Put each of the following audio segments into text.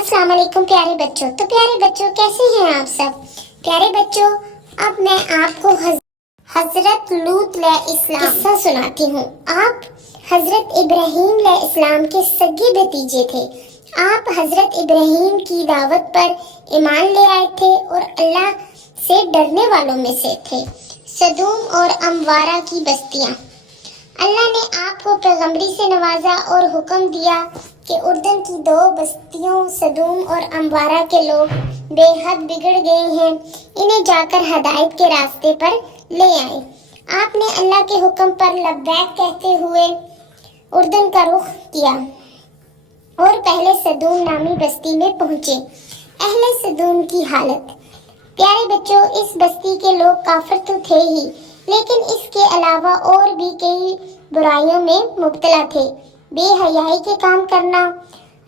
अस्सलाम वालेकुम प्यारे बच्चों। तो प्यारे बच्चों कैसे हैं आप सब? प्यारे बच्चों, अब मैं आपको हजरत लूत अलैहिस्सलाम किस्सा सुनाती हूँ। आप हजरत इब्राहीम अलैहिस्सलाम के सगे भतीजे थे। आप हजरत इब्राहीम की दावत पर ईमान ले आए थे और अल्लाह से डरने वालों में से थे। सदूम और अमवारा की बस्तियाँ। अल्लाह ने आपको पैगंबरी से नवाजा और हुक्म दिया कि उर्दन की दो बस्तियों सदूम और अमवारा के लोग बेहद बिगड़ गए हैं, इन्हें जाकर हदायत के रास्ते पर ले आए। आपने अल्लाह के हुक्म पर लब्बैक कहते हुए उर्दन का रुख किया और पहले सदूम नामी बस्ती में पहुंचे। अहले सदूम की हालत। प्यारे बच्चों, इस बस्ती के लोग काफिर तो थे ही, लेकिन इसके अलावा और भी कई बुराइयों में मुब्तला थे। बेहयाई के काम करना,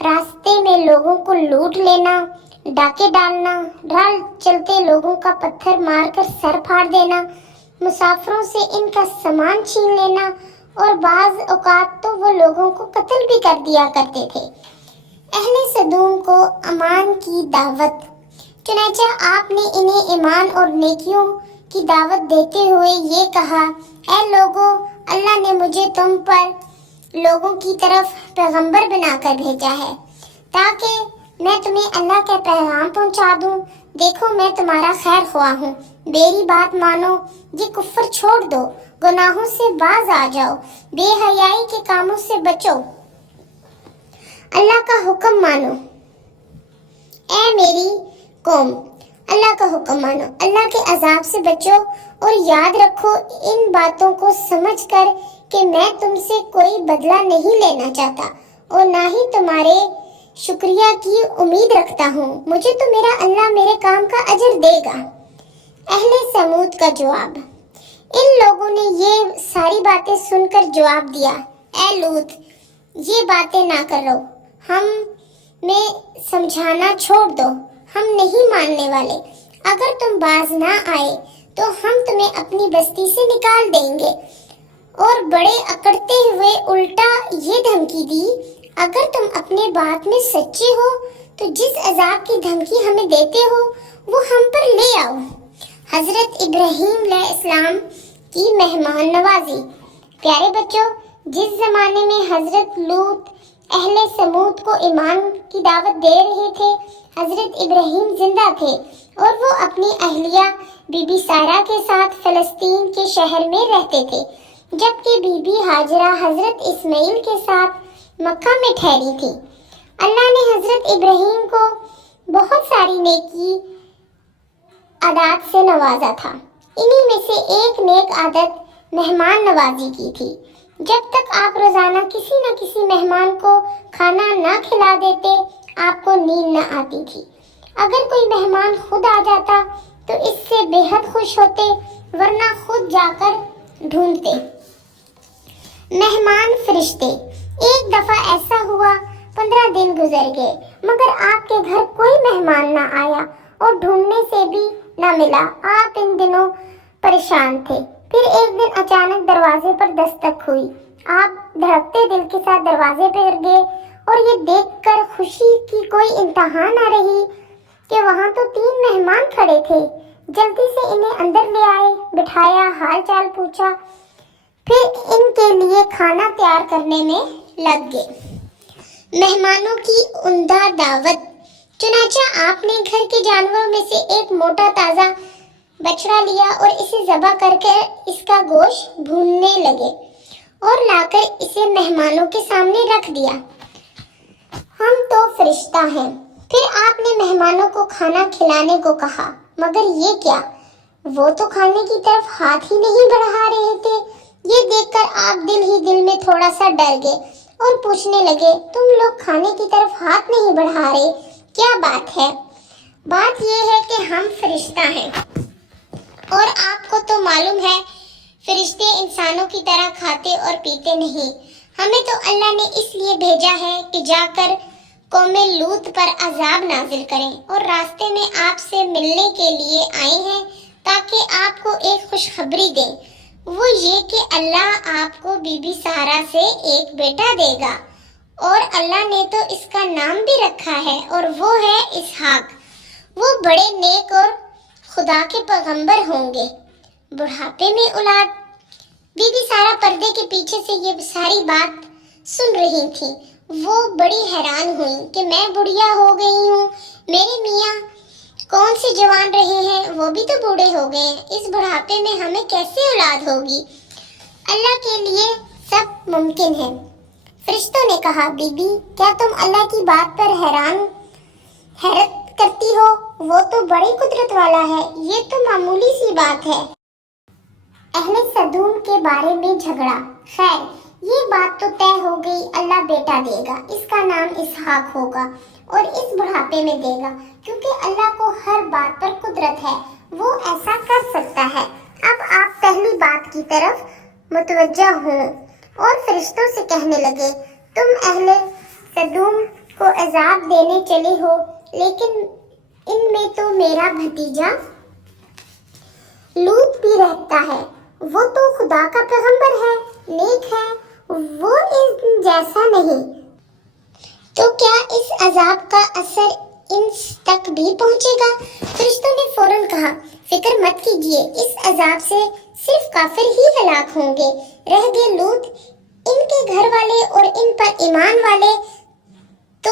रास्ते में लोगों को लूट लेना, डाके डालना, राह चलते लोगों का पत्थर मारकर सर फाड़ देना, मुसाफिरों से इनका सामान छीन लेना और बाज औकात तो वो लोगों को कत्ल भी कर दिया करते थे। अहले सदूम को अमान की दावत। चुनांचे आपने इन्हें ईमान और नेकियों की दावत देते हुए ये कहा, ऐ लोगों, अल्लाह ने मुझे तुम पर लोगों की तरफ पैगंबर बनाकर भेजा है ताकि मैं तुम्हें अल्लाह का पैगाम पहुंचा दूं। देखो, मैं तुम्हारा खैर ख्वाह हूँ। मेरी बात मानो, ये कुफ्र छोड़ दो, गुनाहों से बाज आ जाओ, बेहयाई के कामों से बचो, अल्लाह का हुक्म मानो। ऐ मेरी कौम, अल्लाह का हुक्म मानो, अल्लाह के अजाब से बचो और याद रखो इन बातों को समझकर कि मैं तुमसे कोई बदला नहीं लेना चाहता और ना ही तुम्हारे शुक्रिया की उम्मीद रखता हूँ। मुझे तो मेरा अल्लाह मेरे काम का अजर देगा। अहले समूद का जवाब। इन लोगों ने ये सारी बातें सुनकर जवाब दिया, ऐ लूत, ये बातें ना करो, हमें समझाना छोड़ दो, हम नहीं मानने वाले। अगर तुम बाज ना आए तो हम तुम्हें अपनी बस्ती से निकाल देंगे। और बड़े अकड़ते हुए उल्टा ये धमकी दी, अगर तुम अपने बात में सच्चे हो तो जिस अजाब की धमकी हमें देते हो वो हम पर ले आओ। हजरत इब्राहीम अलैहिस्सलाम की मेहमान नवाजी। प्यारे बच्चों, जिस जमाने में हजरत लूत अहले समूद को ईमान की दावत दे रहे थे, हजरत इब्राहीम जिंदा थे और वो अपनी अहलिया बीबी सारा के साथ फलस्तीन के शहर में रहते थे, जबकि बीबी हाजरा हजरत इस्माइल के साथ मक्का में ठहरी थी। अल्लाह ने हजरत इब्राहीम को बहुत सारी नेकी आदत से नवाजा था। इन्हीं में से एक नेक आदत मेहमान नवाजी की थी। जब तक आप रोजाना किसी न किसी मेहमान को खाना न खिला देते, आपको नींद न आती थी। अगर कोई मेहमान खुद आ जाता तो इससे बेहद खुश होते, वरना खुद जाकर ढूंढते। मेहमान फरिश्ते। एक दफा ऐसा हुआ, 15 दिन गुजर गए मगर आपके घर कोई मेहमान ना आया और ढूंढने से भी न मिला। आप इन दिनों परेशान थे। फिर एक दिन अचानक दरवाजे पर दस्तक हुई। आप धड़कते दिल के साथ दरवाजे पर गए और ये देखकर खुशी की कोई इंतहा न रही कि वहाँ तो 3 मेहमान खड़े थे। जल्दी से इन्हें अंदर ले आए, बिठाया, हाल चाल पूछा, फिर इनके लिए खाना तैयार करने में लग गए। मेहमानों की उम्दा दावत। चुनांचे आपने घर के जानवरों में से एक मोटा ताजा बछड़ा लिया और इसे ज़बह करके इसका गोश्त भूनने लगे और लाकर इसे मेहमानों के सामने रख दिया। हम तो फरिश्ता हैं। फिर आपने मेहमानों को खाना खिलाने को कहा, मगर ये क्या, वो तो खाने की तरफ हाथ ही नहीं बढ़ा रहे थे। ये देखकर आप दिल ही दिल में थोड़ा सा डर गए और पूछने लगे, तुम लोग खाने की तरफ हाथ नहीं बढ़ा रहे, क्या बात है? बात ये है कि हम फरिश्ता हैं और आपको तो मालूम है फरिश्ते इंसानों की तरह खाते और पीते नहीं। हमें तो अल्लाह ने इसलिए भेजा है कि जाकर कौमे लूत पर अजाब नाजिल करें और रास्ते में आपसे मिलने के लिए आए हैं ताकि आपको एक खुशखबरी दें। वो ये कि अल्लाह आपको बीबी सारा से एक बेटा देगा اور اللہ نے تو اس کا نام بھی رکھا ہے اور وہ ہے اسحاق۔ وہ بڑے نیک اور خدا کے پیغمبر ہوں گے۔ بڑھاپے میں اولاد۔ بی بی سارا پردے کے پیچھے سے یہ ساری بات سن رہی تھی۔ وہ بڑی حیران ہوئی کہ میں بڑھیا ہو گئی ہوں، میرے میاں کون سے جوان رہے ہیں، وہ بھی تو بوڑھے ہو گئے ہیں، اس بڑھاپے میں ہمیں کیسے اولاد ہوگی؟ اللہ کے لیے سب ممکن ہے۔ فرشتوں نے کہا، بی بی کیا تم اللہ کی بات پر حیرت کرتی ہو؟ وہ تو بڑی قدرت والا ہے، یہ تو معمولی سی بات ہے۔ اہل سدوم کے بارے میں جھگڑا۔ خیر یہ بات تو طے ہو گئی، اللہ بیٹا دے گا، اس کا نام اسحاق ہوگا اور اس بڑھاپے میں دے گا، کیونکہ اللہ کو ہر بات پر قدرت ہے، وہ ایسا کر سکتا ہے۔ اب آپ پہلی بات کی طرف متوجہ ہوں اور فرشتوں سے کہنے لگے، تم اہل سدوم کو عذاب دینے چلے ہو، لیکن ان میں تو میرا بھتیجا لوط بھی رہتا ہے، وہ تو خدا کا پیغمبر ہے، نیک ہے، وہ ان جیسا نہیں، تو کیا اس عذاب کا اثر ان تک بھی پہنچے گا؟ فرشتوں نے فوراً کہا، فکر مت کیجیے، اس عذاب سے صرف کافر ہی ہلاک ہوں گے، رہ گئے لوط، ان کے گھر والے اور ان پر ایمان والے تو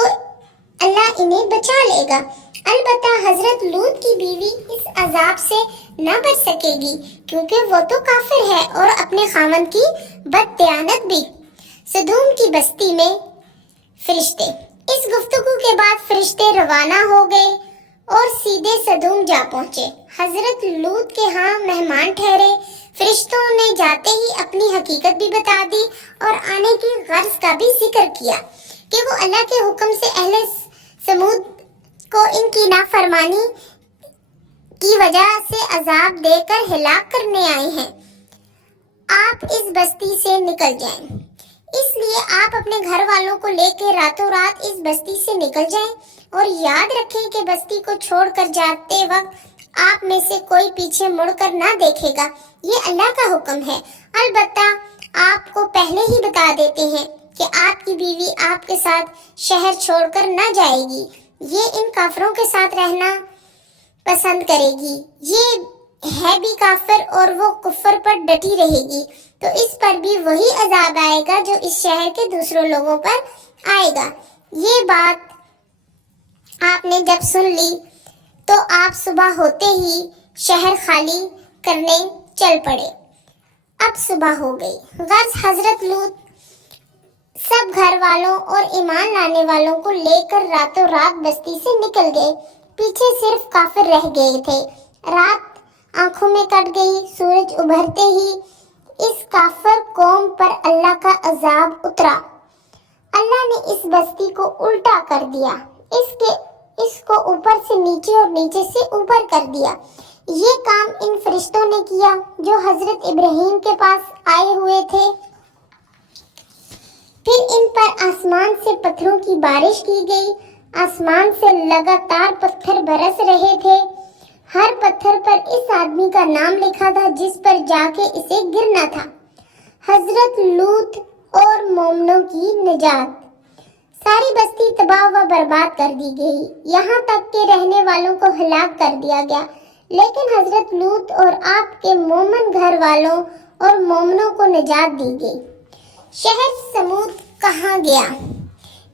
اللہ انہیں بچا لے گا۔ البتہ حضرت لوط کی بیوی اس عذاب سے نہ بچ سکے گی، کیونکہ وہ تو کافر ہے اور اپنے خاوند کی بددیانت بھی۔ سدوم کی بستی میں فرشتے۔ اس گفتگو کے بعد فرشتے روانہ ہو گئے اور سیدھے سدوم جا پہنچے۔ حضرت لوط کے ہاں مہمان ٹھہرے۔ فرشتوں نے جاتے ہی اپنی حقیقت بھی بتا دی اور آنے کی غرض کا بھی ذکر کیا کہ وہ اللہ کے حکم سے اہل سمود کو ان کی نافرمانی کی وجہ سے عذاب دے کر ہلاک کرنے آئے ہیں۔ آپ اس بستی سے نکل جائیں، اس لیے آپ اپنے گھر والوں کو لے کے راتوں رات اس بستی سے نکل جائیں اور یاد رکھیں کہ بستی کو چھوڑ کر جاتے وقت آپ میں سے کوئی پیچھے مڑ کر نہ دیکھے گا، یہ اللہ کا حکم ہے۔ البتہ آپ کو پہلے ہی بتا دیتے ہیں کہ آپ کی بیوی آپ کے ساتھ شہر چھوڑ کر نہ جائے گی، یہ ان کافروں کے ساتھ رہنا پسند کرے گی، یہ ہے بھی کافر اور وہ کفر پر ڈٹی رہے گی، تو اس پر بھی وہی عذاب آئے گا جو اس شہر کے دوسروں لوگوں پر آئے گا۔ یہ بات آپ نے جب سن لی تو آپ صبح ہوتے ہی شہر خالی کرنے چل پڑے۔ اب صبح ہو گئی، غرض حضرت لوط سب گھر والوں اور ایمان لانے والوں کو لے کر راتوں رات بستی سے نکل گئے، پیچھے صرف کافر رہ گئے تھے۔ رات آنکھوں میں کٹ گئی، سورج ابھرتے ہی اس کافر قوم پر اللہ کا عذاب اترا۔ اللہ نے اس بستی کو الٹا کر دیا، اس کو اوپر سے نیچے اور نیچے سے اوپر کر دیا۔ یہ کام ان فرشتوں نے کیا جو حضرت ابراہیم کے پاس آئے ہوئے تھے۔ پھر ان پر آسمان سے پتھروں کی بارش کی گئی، آسمان سے لگاتار پتھر برس رہے تھے، ہر پتھر پر اس آدمی کا نام لکھا تھا جس پر جا کے اسے گرنا تھا۔ حضرت لوط اور مومنوں کی نجات۔ ساری بستی تباہ و برباد کر دی گئی، یہاں تک کہ رہنے والوں کو ہلاک کر دیا گیا، لیکن حضرت لوط اور آپ کے مومن گھر والوں اور مومنوں کو نجات دی گئی۔ شہر سمود کہاں گیا؟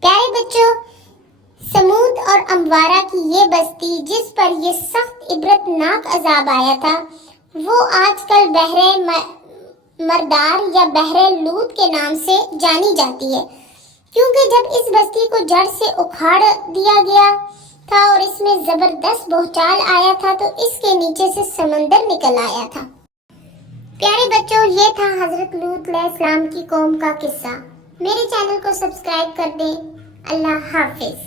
پیارے بچوں، سمود اور اموارہ کی یہ بستی جس پر یہ سخت عبرت ناک عذاب آیا تھا، وہ آج کل بحر مردار یا بحر لوط کے نام سے جانی جاتی ہے، کیونکہ جب اس بستی کو جڑ سے اکھاڑ دیا گیا تھا اور اس میں زبردست بھونچال آیا تھا تو اس کے نیچے سے سمندر نکل آیا تھا۔ پیارے بچوں، یہ تھا حضرت لوط علیہ السلام کی قوم کا قصہ۔ میرے چینل کو سبسکرائب کر دیں۔ اللہ حافظ۔